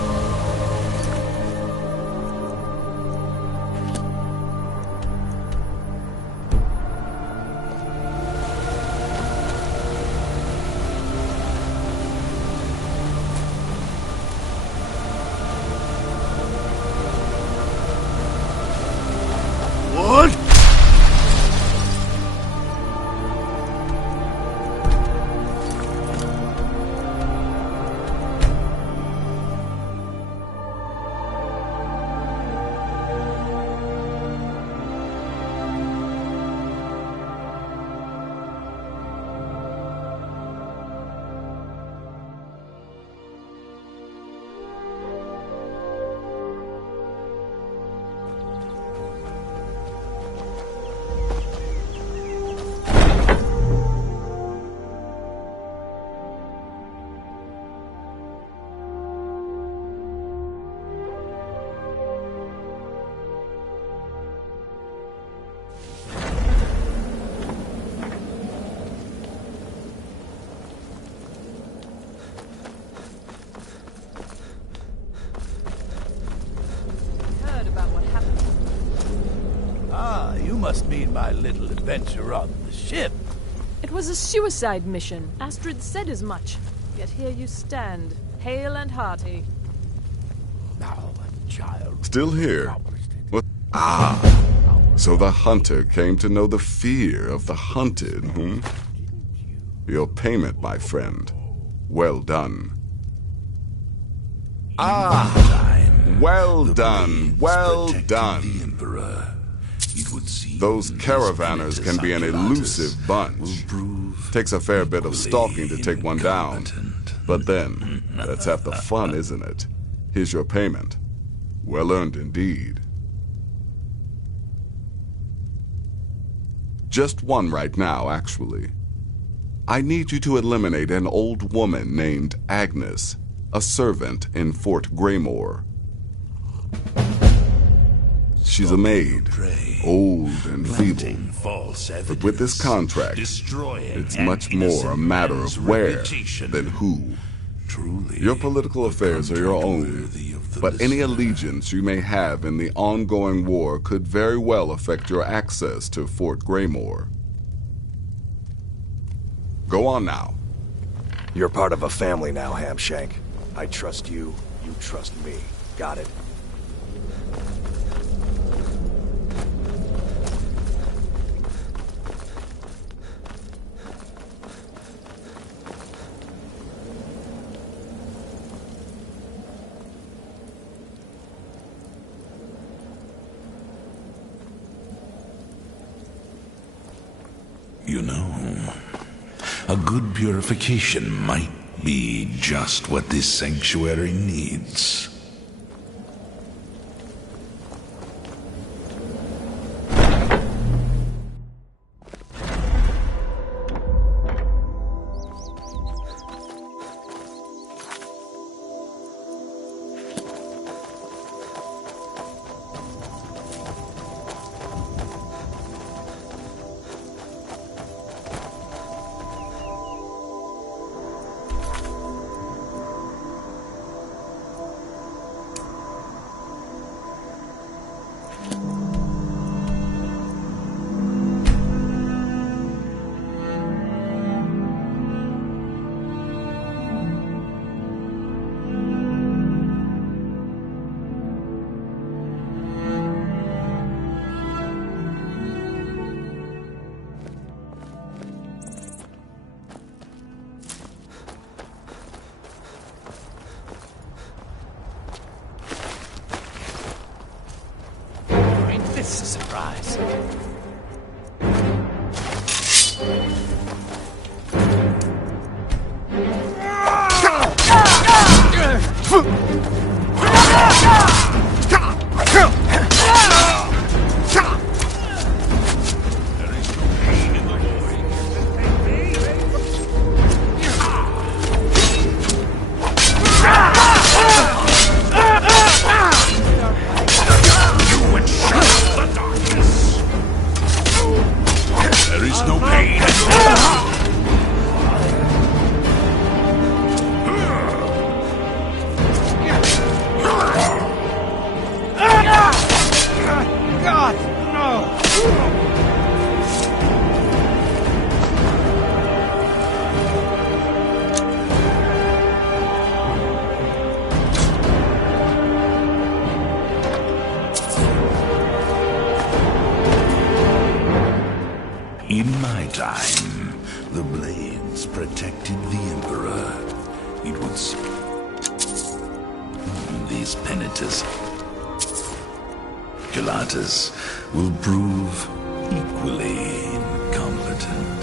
Must mean my little adventure on the ship. It was a suicide mission. Astrid said as much. Yet here you stand, hale and hearty. Now a child. Still here? What? Ah! So the hunter came to know the fear of the hunted, hmm? Your payment, my friend. Well done. Ah! Well done, well done. Those caravanners can be an elusive bunch. Takes a fair bit of stalking to take one down. But then, that's half the fun, isn't it? Here's your payment. Well earned indeed. Just one right now, actually. I need you to eliminate an old woman named Agnes, a servant in Fort Greymore. She's a maid, old and feeble, but with this contract, it's much more a matter of where than who. Your political affairs are your own, but any allegiance you may have in the ongoing war could very well affect your access to Fort Greymore. Go on now. You're part of a family now, Hamshank. I trust you, you trust me. Got it? You know, a good purification might be just what this sanctuary needs. This is a surprise. In my time, the blades protected the Emperor. It would these penitents, Gelatas, will prove equally incompetent.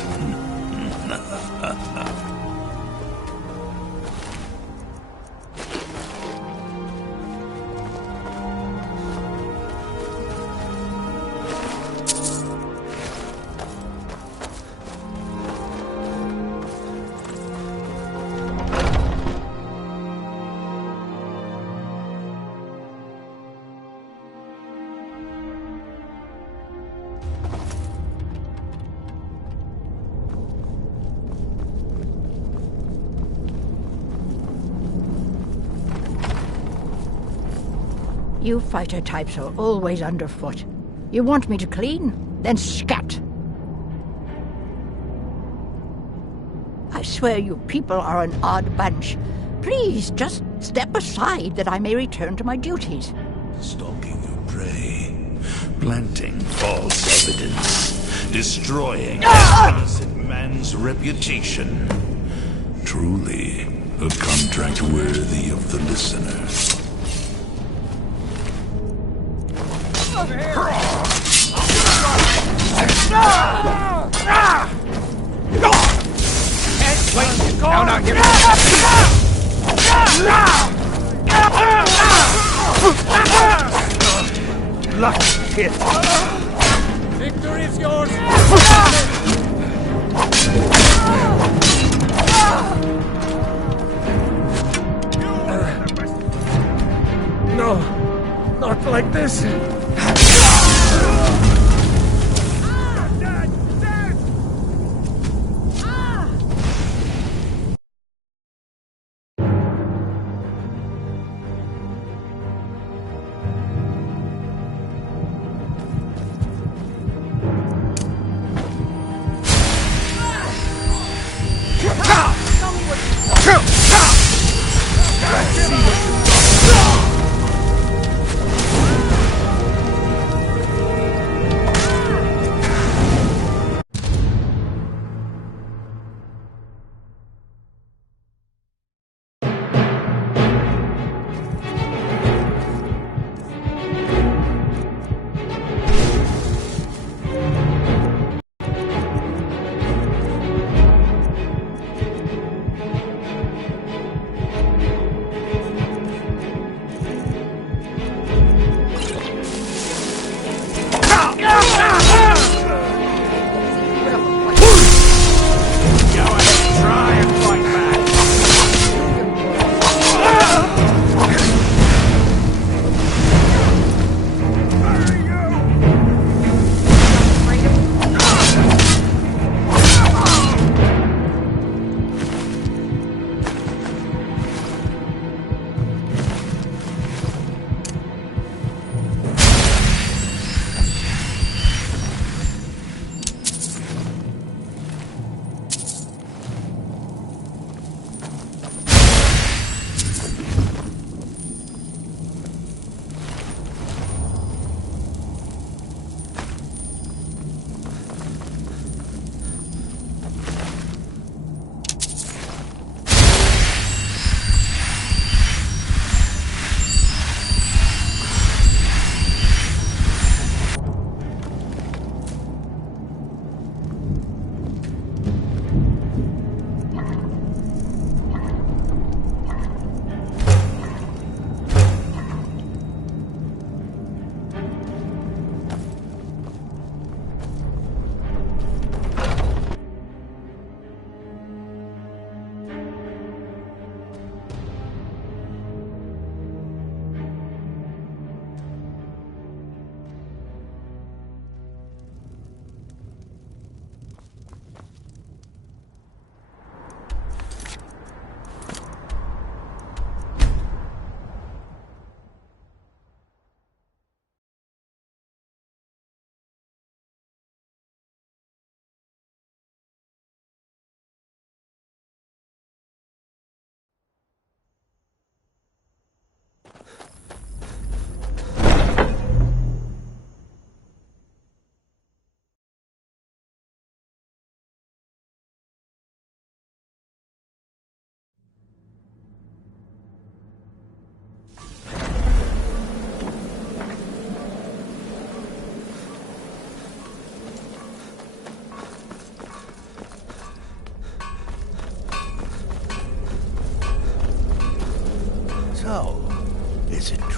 You fighter types are always underfoot. You want me to clean? Then scat! I swear you people are an odd bunch. Please, just step aside that I may return to my duties. Stalking your prey, planting false evidence, destroying an innocent man's reputation. Truly, a contract worthy of the listener. Wait! No, no, give me lucky kid! Victory is yours! No, not like this.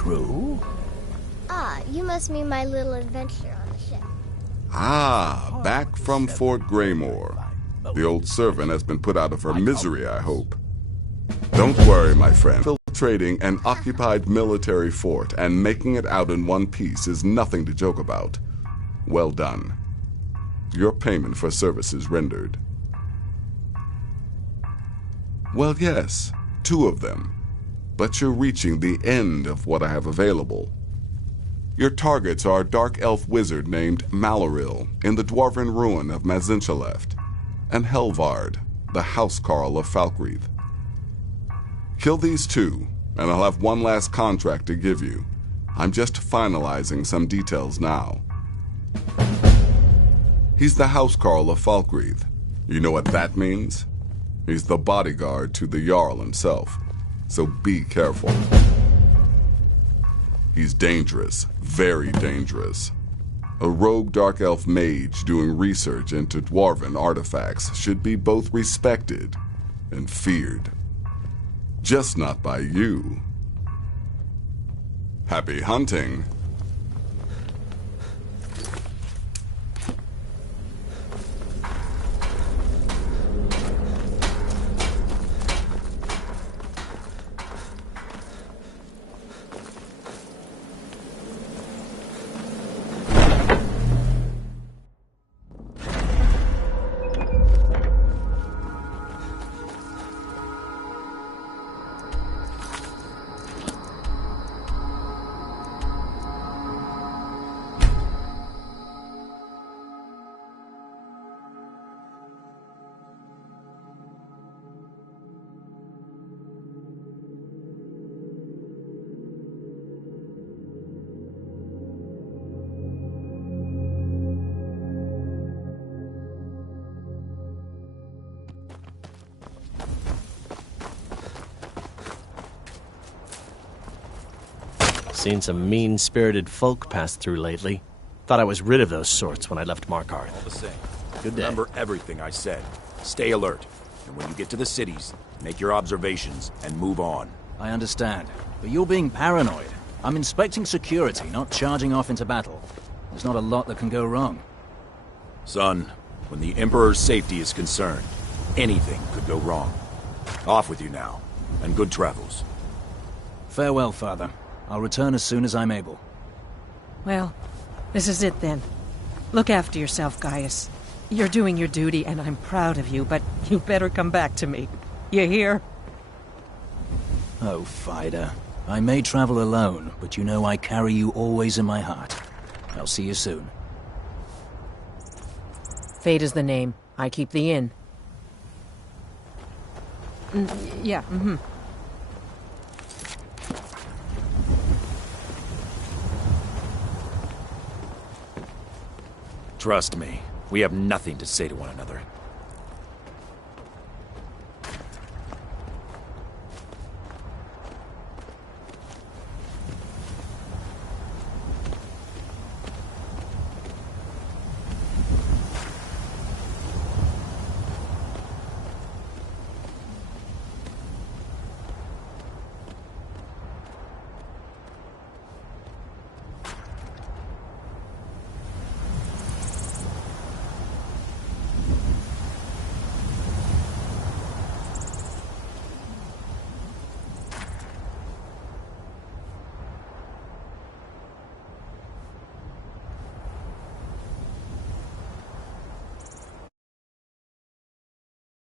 crew? Ah, you must mean my little adventure on the ship. Ah, back from Fort Greymore. The old servant has been put out of her misery, I hope. Don't worry, my friend. Infiltrating an occupied military fort and making it out in one piece is nothing to joke about. Well done. Your payment for services rendered. Well, yes, 2 of them. But you're reaching the end of what I have available. Your targets are a dark elf wizard named Maloril in the dwarven ruin of Mazinchaleft, and Helvard, the housecarl of Falkreath. Kill these 2, and I'll have one last contract to give you. I'm just finalizing some details now. He's the housecarl of Falkreath. You know what that means? He's the bodyguard to the Jarl himself, so be careful. He's dangerous, very dangerous. A rogue dark elf mage doing research into dwarven artifacts should be both respected and feared. Just not by you. Happy hunting. Seen some mean-spirited folk pass through lately. Thought I was rid of those sorts when I left Markarth. All the same. Good day. Remember everything I said. Stay alert. And when you get to the cities, make your observations and move on. I understand. But you're being paranoid. I'm inspecting security, not charging off into battle. There's not a lot that can go wrong. Son, when the Emperor's safety is concerned, anything could go wrong. Off with you now, and good travels. Farewell, Father. I'll return as soon as I'm able. Well, this is it then. Look after yourself, Gaius. You're doing your duty, and I'm proud of you, but you better come back to me. You hear? Oh, Fida. I may travel alone, but you know I carry you always in my heart. I'll see you soon. Fate is the name. I keep the inn. Yeah, Trust me, we have nothing to say to one another.